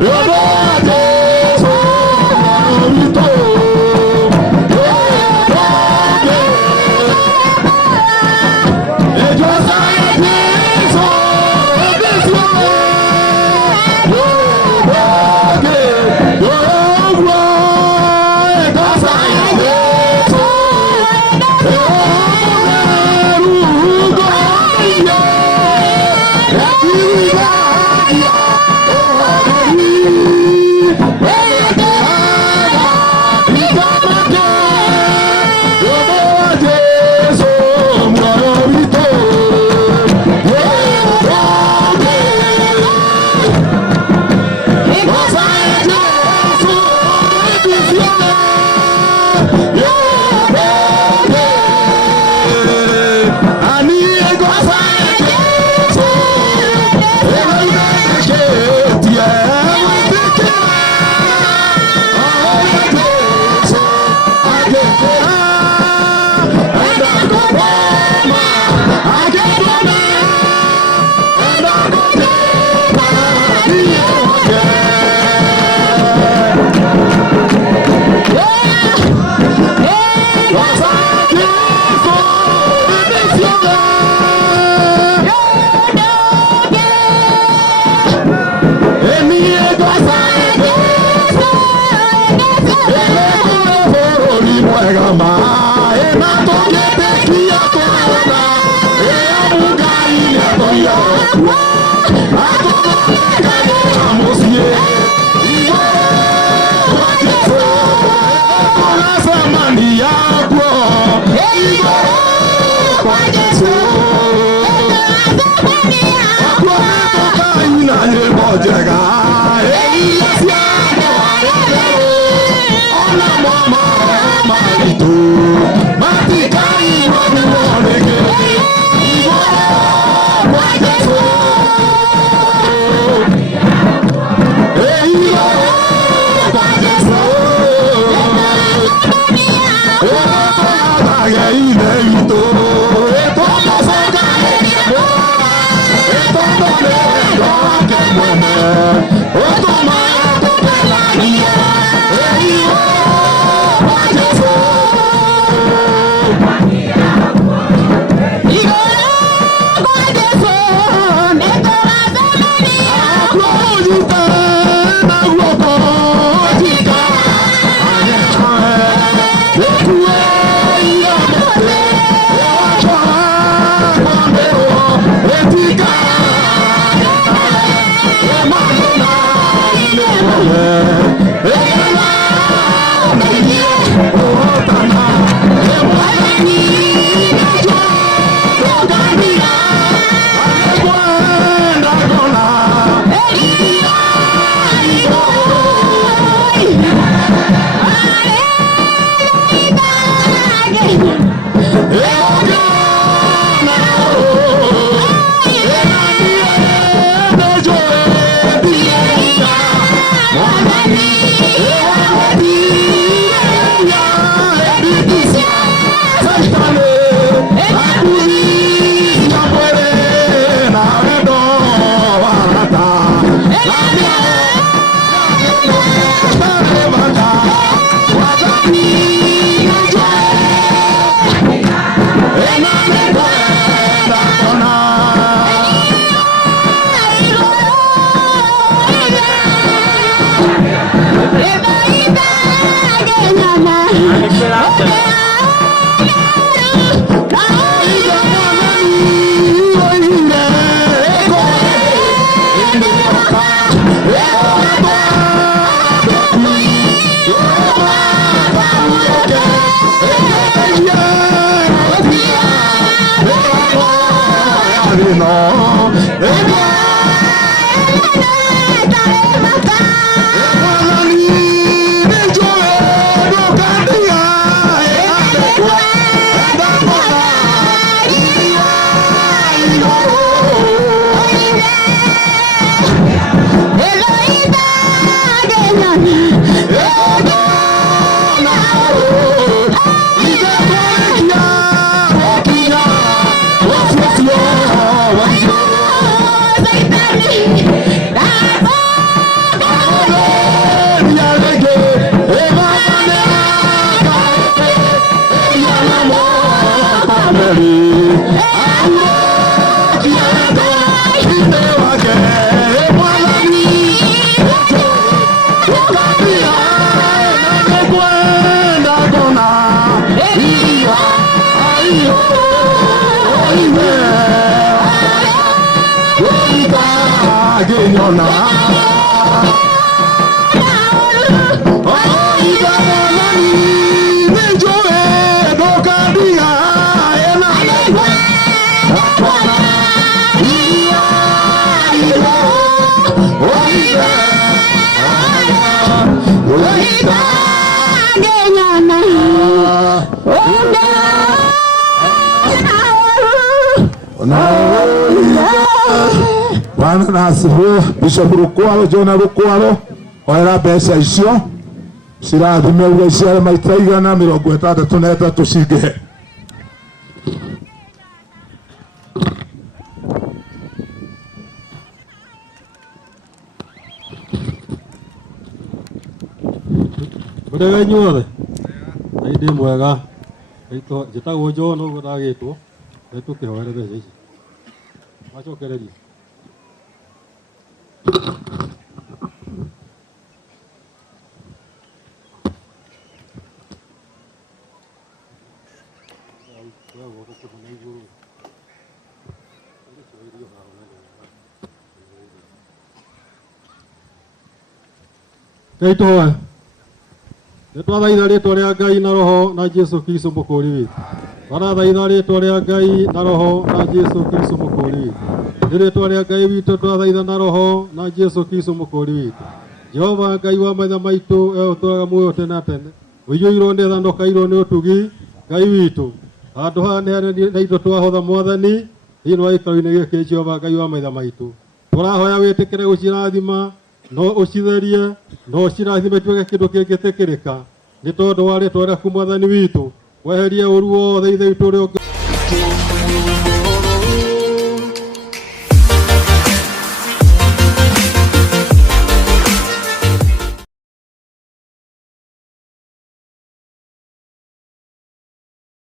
Esto ndĩnyona Bwana na asifiwe. Bishop Rukwaro, John Rukwaro, oera mbeca icio cirathime uga ciare maita 163 cingehe. Mũndega inyuothe ndĩ mwega njĩtagwo John ũguo ndagĩtwo nĩtũkĩhoere mbeca ici macokereria Ngai tũhoe. Nĩtwathaitha rĩĩtwa rĩa Ngai na roho na Jesũ Kristo mũkũũri witũ. Twarathaitha rĩĩtwa rĩa Ngai na roho na Jesũ Kristo mũkũũri witũ. Nĩ rĩĩtwa rĩa Ngai witũ twathaitha na roho na Jesũ Kristo mũkũũri witũ. Jehova Ngai wa maithe maitũ ũtũũraga muoyo tene na tene. Ũiyũirwo nĩ tha ndokairwo nĩ ũtugi Ngai witũ. Handũ haha nĩ hanene na indo twahotha Mwathani thĩinĩ wa gĩikaro-inĩ gĩkĩ Jehova Ngai wa maithe maitũ. Tũrahoya wĩtĩkĩre gũcirathima no ũcitherie no ũcirathime ituĩke kĩndũ kĩngĩtĩkĩrĩka nĩ tondũ wa rĩĩtwa rĩaku Mwathani witũ. Weherie ũru wothe ithe witũ ũrĩa